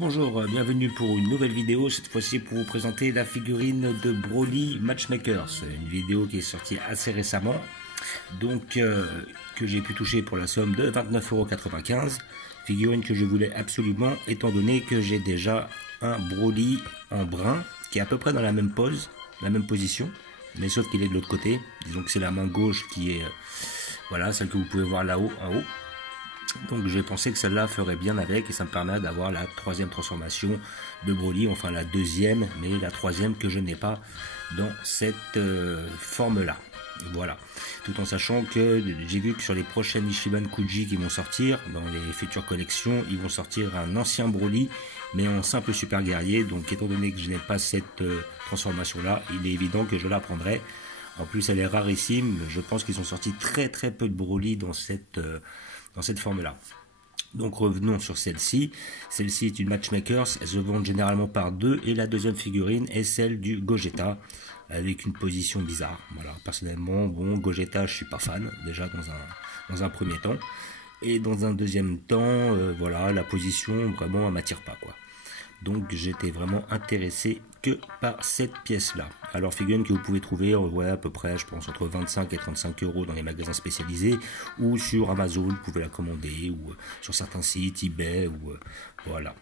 Bonjour, bienvenue pour une nouvelle vidéo, cette fois-ci pour vous présenter la figurine de Broly Matchmaker. C'est une vidéo qui est sortie assez récemment, donc que j'ai pu toucher pour la somme de 29,95 €. Figurine que je voulais absolument, étant donné que j'ai déjà un Broly en brun, qui est à peu près dans la même pose, la même position, mais sauf qu'il est de l'autre côté. Disons que c'est la main gauche qui est, voilà, celle que vous pouvez voir là-haut, en haut. Donc j'ai pensé que celle-là ferait bien avec et ça me permet d'avoir la troisième transformation de Broly, enfin la deuxième, mais la troisième que je n'ai pas dans cette forme-là. Voilà, tout en sachant que j'ai vu que sur les prochaines Ichiban Kuji qui vont sortir, dans les futures collections, ils vont sortir un ancien Broly, mais en simple super guerrier. Donc étant donné que je n'ai pas cette transformation-là, il est évident que je la prendrai. En plus, elle est rarissime. Je pense qu'ils ont sorti très peu de Broly dans cette forme-là. Donc revenons sur celle-ci. Celle-ci est une Matchmaker, elle se vend généralement par deux et la deuxième figurine est celle du Gogeta avec une position bizarre. Voilà, personnellement, bon, Gogeta, je suis pas fan déjà dans un premier temps et dans un deuxième temps, voilà, la position vraiment elle m'attire pas quoi. Donc j'étais vraiment intéressé que par cette pièce-là. Alors figurine que vous pouvez trouver ouais, à peu près, je pense, entre 25 et 35 € dans les magasins spécialisés ou sur Amazon, vous pouvez la commander ou sur certains sites, eBay ou voilà.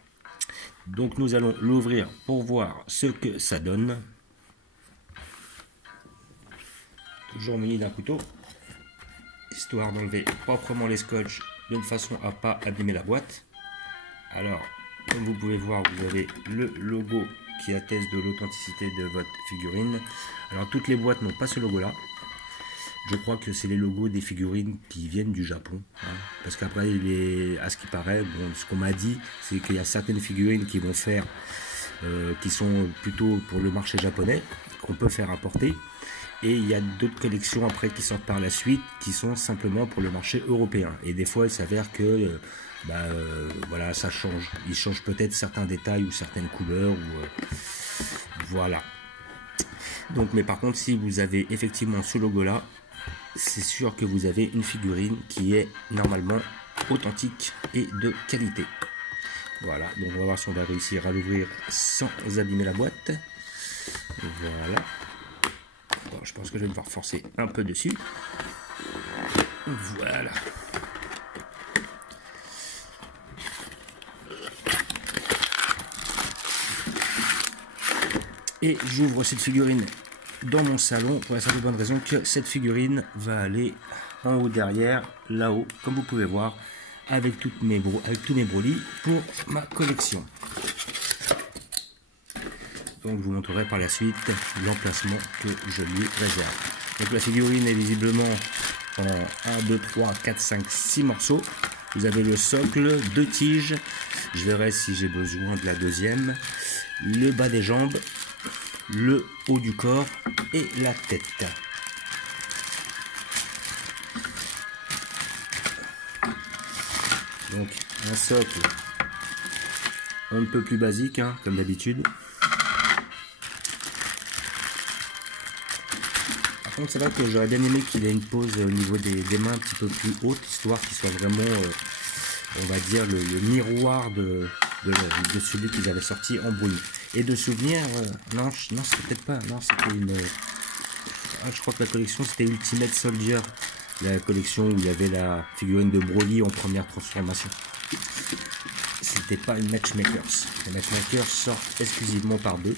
Donc nous allons l'ouvrir pour voir ce que ça donne. Toujours muni d'un couteau, histoire d'enlever proprement les scotch de façon à pas abîmer la boîte. Alors, comme vous pouvez voir, vous avez le logo qui atteste de l'authenticité de votre figurine. Alors toutes les boîtes n'ont pas ce logo là. Je crois que c'est les logos des figurines qui viennent du Japon. Hein, parce qu'après, à ce qui paraît, bon, ce qu'on m'a dit, c'est qu'il y a certaines figurines qui vont faire, qui sont plutôt pour le marché japonais, qu'on peut faire importer. Et il y a d'autres collections après qui sortent par la suite, qui sont simplement pour le marché européen. Et des fois, il s'avère que voilà, ça change. Ils changent peut-être certains détails ou certaines couleurs. Voilà. Donc, mais par contre, si vous avez effectivement ce logo-là, c'est sûr que vous avez une figurine qui est normalement authentique et de qualité. Voilà. Donc, on va voir si on va réussir à l'ouvrir sans abîmer la boîte. Voilà. Bon, je pense que je vais devoir forcer un peu dessus. Voilà. Et j'ouvre cette figurine dans mon salon pour la simple bonne raison que cette figurine va aller en haut derrière, là-haut, comme vous pouvez voir, avec tous mes Broly pour ma collection. Donc je vous montrerai par la suite l'emplacement que je lui réserve. Donc la figurine est visiblement en 1, 2, 3, 4, 5, 6 morceaux. Vous avez le socle, 2 tiges. Je verrai si j'ai besoin de la deuxième. Le bas des jambes, le haut du corps et la tête. Donc un socle un peu plus basique, hein, comme d'habitude. C'est vrai que j'aurais bien aimé qu'il ait une pose au niveau des mains un petit peu plus haute, histoire qu'il soit vraiment, on va dire, le miroir de celui qu'ils avaient sorti en Broly. Et de souvenir, non, c'est peut-être pas, non, c'était une... je crois que la collection c'était Ultimate Soldier, la collection où il y avait la figurine de Broly en première transformation. C'était pas une Matchmakers. Les Matchmakers sortent exclusivement par deux.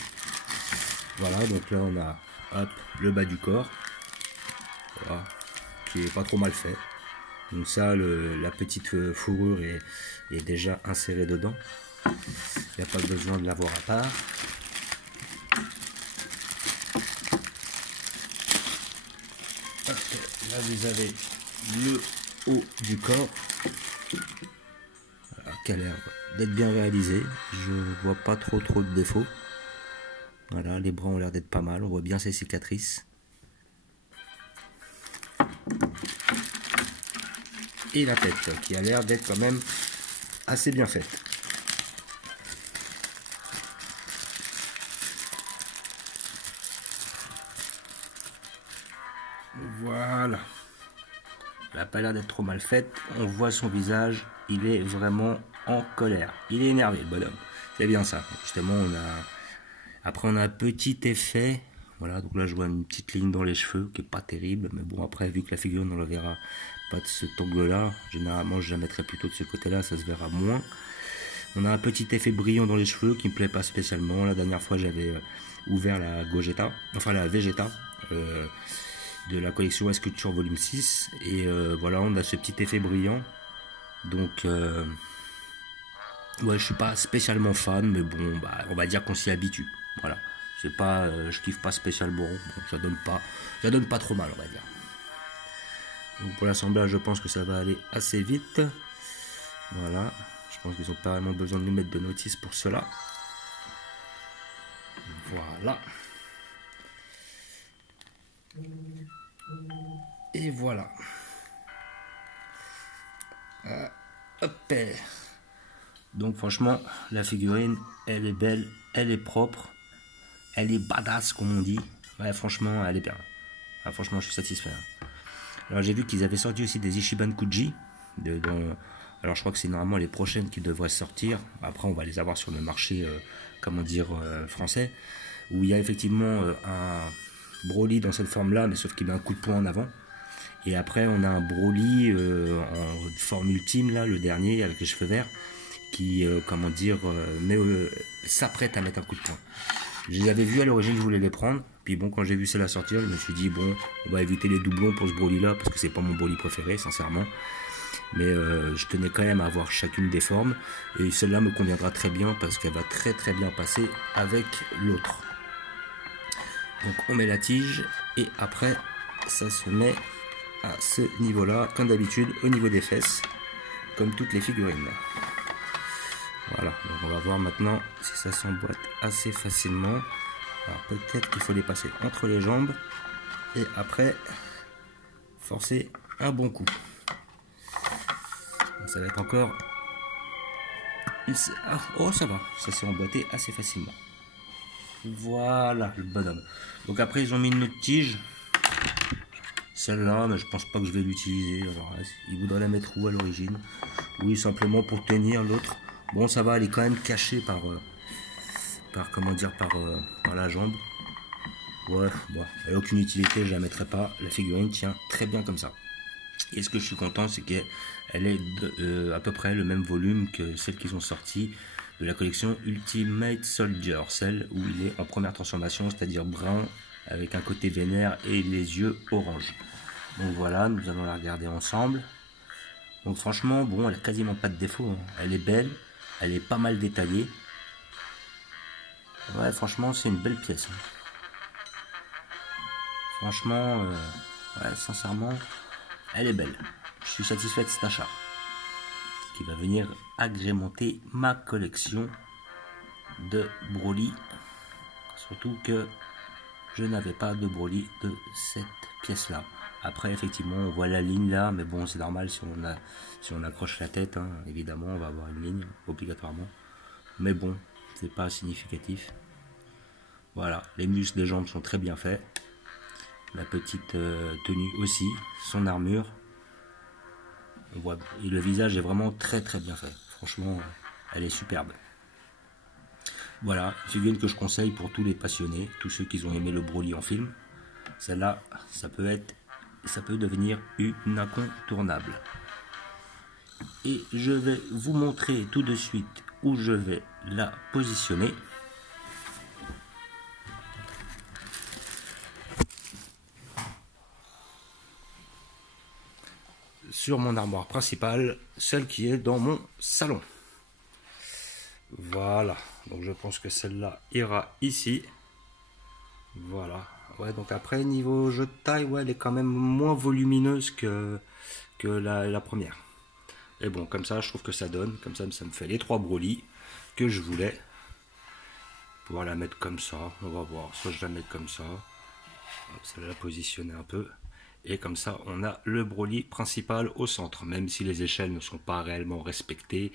Voilà, donc là on a, hop, le bas du corps. Voilà, qui est pas trop mal fait. Donc ça, la petite fourrure est déjà insérée dedans. Il n'y a pas besoin de l'avoir à part. Là vous avez le haut du corps, voilà, qui a l'air d'être bien réalisé. Je vois pas trop de défauts. Voilà, les bras ont l'air d'être pas mal. On voit bien ces cicatrices. Et la tête qui a l'air d'être quand même assez bien faite. Voilà. Elle n'a pas l'air d'être trop mal faite. On voit son visage. Il est vraiment en colère. Il est énervé, le bonhomme. C'est bien ça. Justement, après on a un petit effet. Voilà, donc là je vois une petite ligne dans les cheveux qui est pas terrible, mais bon après vu que la figurine on la verra pas de cet angle-là, généralement je la mettrai plutôt de ce côté-là, ça se verra moins. On a un petit effet brillant dans les cheveux qui me plaît pas spécialement. La dernière fois j'avais ouvert la Gogeta, enfin la Vegeta de la collection Sculpture volume 6 et voilà on a ce petit effet brillant. Donc ouais je suis pas spécialement fan, mais bon bah on va dire qu'on s'y habitue. Voilà. C'est pas, je kiffe pas spécialement, bon, ça donne pas trop mal, on va dire. Donc pour l'assemblage, je pense que ça va aller assez vite. Voilà, je pense qu'ils ont pas vraiment besoin de nous mettre de notice pour cela. Voilà. Et voilà. Hop. Donc franchement, la figurine, elle est belle, elle est propre. Elle est badass comme on dit. Ouais franchement elle est bien. Ah, franchement je suis satisfait. Alors j'ai vu qu'ils avaient sorti aussi des Ichiban Kuji. Alors je crois que c'est normalement les prochaines qui devraient sortir. Après on va les avoir sur le marché comment dire français. Où il y a effectivement un Broly dans cette forme là. Mais sauf qu'il met un coup de poing en avant. Et après on a un Broly en forme ultime là. Le dernier avec les cheveux verts. Qui comment dire s'apprête à mettre un coup de poing. Je les avais vus à l'origine, je voulais les prendre. Puis bon, quand j'ai vu celle-là sortir, je me suis dit, bon, on va éviter les doublons pour ce Broly-là, parce que c'est pas mon Broly préféré, sincèrement. Mais je tenais quand même à avoir chacune des formes. Et celle-là me conviendra très bien, parce qu'elle va très très bien passer avec l'autre. Donc on met la tige, et après, ça se met à ce niveau-là, comme d'habitude, au niveau des fesses, comme toutes les figurines. Voilà, donc on va voir maintenant si ça s'emboîte assez facilement. Alors peut-être qu'il faut les passer entre les jambes et après forcer un bon coup. Ça va être encore... Oh ça va, ça s'est emboîté assez facilement. Voilà le bonhomme. Donc après ils ont mis une autre tige. Celle-là, mais je pense pas que je vais l'utiliser. Alors ils voudraient la mettre où à l'origine? Oui, simplement pour tenir l'autre. Bon, ça va, elle est quand même cachée par comment dire, par la jambe. Ouais, bon, elle n'a aucune utilité, je la mettrai pas. La figurine tient très bien comme ça. Et ce que je suis content, c'est qu'elle est à peu près le même volume que celle qu'ils ont sortie de la collection Ultimate Soldier, celle où il est en première transformation, c'est-à-dire brun, avec un côté vénère et les yeux orange. Donc voilà, nous allons la regarder ensemble. Donc franchement, bon, elle a quasiment pas de défaut, hein. Elle est belle. Elle est pas mal détaillée. Ouais, franchement, c'est une belle pièce. Franchement, ouais, sincèrement, elle est belle. Je suis satisfait de cet achat. Qui va venir agrémenter ma collection de Broly. Surtout que je n'avais pas de Broly de cette pièce-là. Après, effectivement, on voit la ligne là, mais bon, c'est normal si on accroche la tête, hein, évidemment, on va avoir une ligne, obligatoirement. Mais bon, c'est pas significatif. Voilà, les muscles des jambes sont très bien faits. La petite tenue aussi, son armure. On voit, et le visage est vraiment très très bien fait. Franchement, elle est superbe. Voilà, une figurine que je conseille pour tous les passionnés, tous ceux qui ont aimé le Broly en film. Celle-là, ça peut devenir une incontournable. Et je vais vous montrer tout de suite où je vais la positionner. Sur mon armoire principale, celle qui est dans mon salon. Voilà, donc je pense que celle-là ira ici. Voilà. Ouais, donc après, niveau jeu de taille, ouais, elle est quand même moins volumineuse que la première. Et bon, comme ça, je trouve que ça donne. Comme ça me fait les 3 Broly que je voulais. Pouvoir la mettre comme ça. On va voir. Soit je la mets comme ça. Ça va la positionner un peu. Et comme ça, on a le Broly principal au centre. Même si les échelles ne sont pas réellement respectées,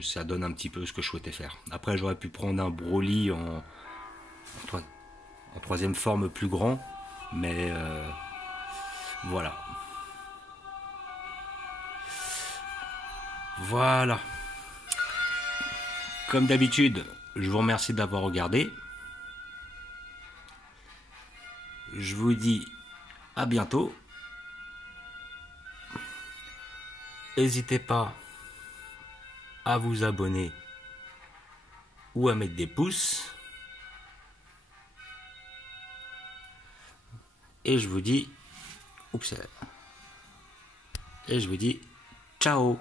ça donne un petit peu ce que je souhaitais faire. Après, j'aurais pu prendre un Broly en 3e forme plus grand, mais voilà. Voilà. Comme d'habitude, je vous remercie d'avoir regardé. Je vous dis à bientôt. N'hésitez pas à vous abonner ou à mettre des pouces. Et je vous dis, ciao.